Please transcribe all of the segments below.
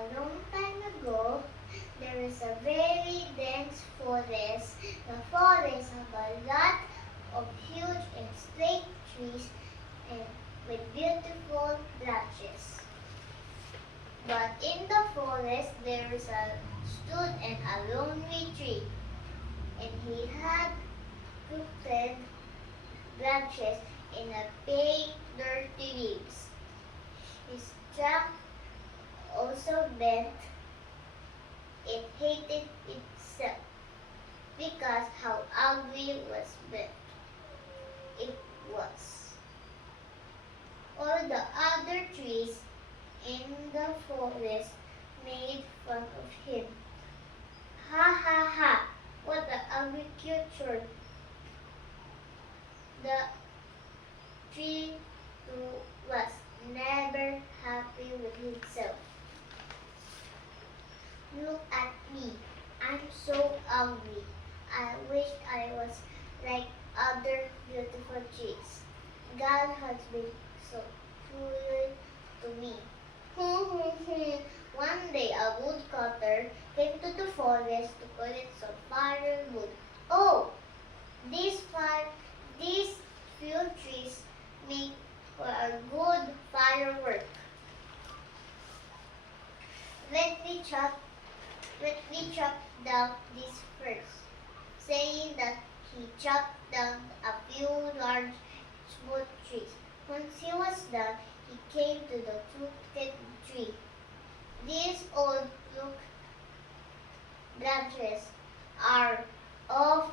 A long time ago, there is a very dense forest. The forest has a lot of huge and straight trees and with beautiful branches. But in the forest, there is a stood and a lonely tree, and he had crooked branches and a pale, dirty leaves. His trunk also bent. It hated itself because how ugly was bent it was. All the other trees in the forest made fun of him. Ha ha ha! What an ugly creature! The tree was never happy with himself. Look at me. I'm so ugly. I wish I was like other beautiful trees. God has been so cruel to me. One day a woodcutter came to the forest to collect some firewood. Oh, these few trees make for a good firework. Let me chop down these first. Saying that, he chopped down a few large, smooth trees. Once he was done, he came to the crooked tree. These old branches are of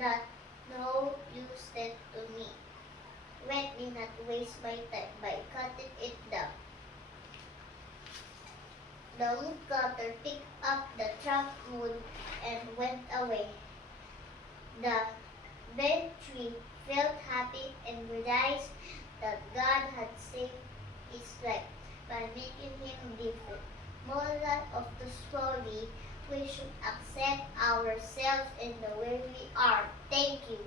not no use to me. Let me not waste my time by cutting it down. The woodcutter picked up the chopped wood and went away. The bent tree felt happy and realized that God had saved his life by making him different. Moral of the story, we should accept ourselves in the way we are. Thank you.